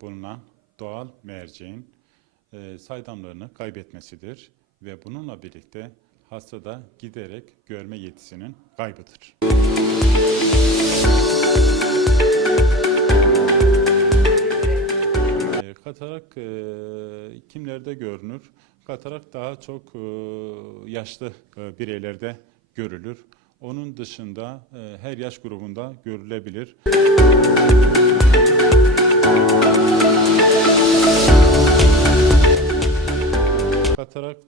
bulunan doğal merceğin e, saydamlığını kaybetmesidir ve bununla birlikte hastada giderek görme yetisinin kaybıdır. E, Katarak e, kimlerde görünür? Katarak daha çok e, yaşlı e, bireylerde görülür. Onun dışında e, her yaş grubunda görülebilir.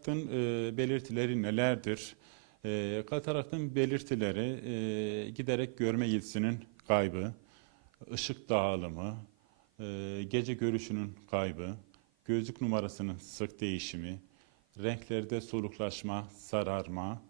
Kataraktın e, belirtileri nelerdir? E, kataraktın belirtileri e, giderek görme yetisinin kaybı, ışık dağılımı, e, gece görüşünün kaybı, gözlük numarasının sık değişimi, renklerde soluklaşma, sararma,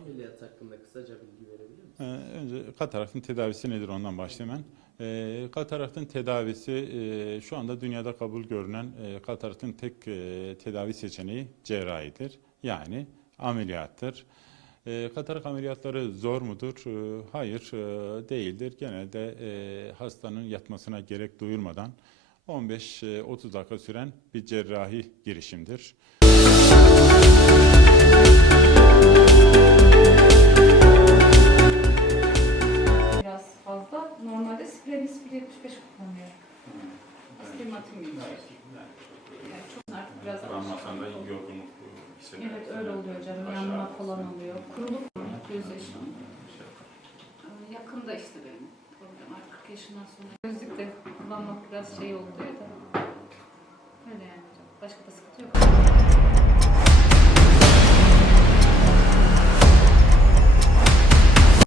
Ameliyat hakkında kısaca bilgi verebilir misiniz? Ee, önce kataraktın tedavisi nedir ondan başlayayım ben. Ee, kataraktın tedavisi e, şu anda dünyada kabul görünen e, kataraktın tek e, tedavi seçeneği cerrahidir. Yani ameliyattır. E, katarak ameliyatları zor mudur? E, hayır e, değildir. Genelde e, hastanın yatmasına gerek duyulmadan 15-30 dakika süren bir cerrahi girişimdir. biraz Normalde Sprenis 175 kullanıyor. Astigmatim yüksek. Yani çok artık biraz Ramazan'da yorgunluk Evet öyle oluyor canım. Yanma falan oluyor. Kuruluk göz yaşı. Ee, Yakında işte benim problem. Artık 40 yaşından sonra. Gözlük de kullanmak biraz şey oldu ya da. Öyle yani. Başka da sıkıntı yok.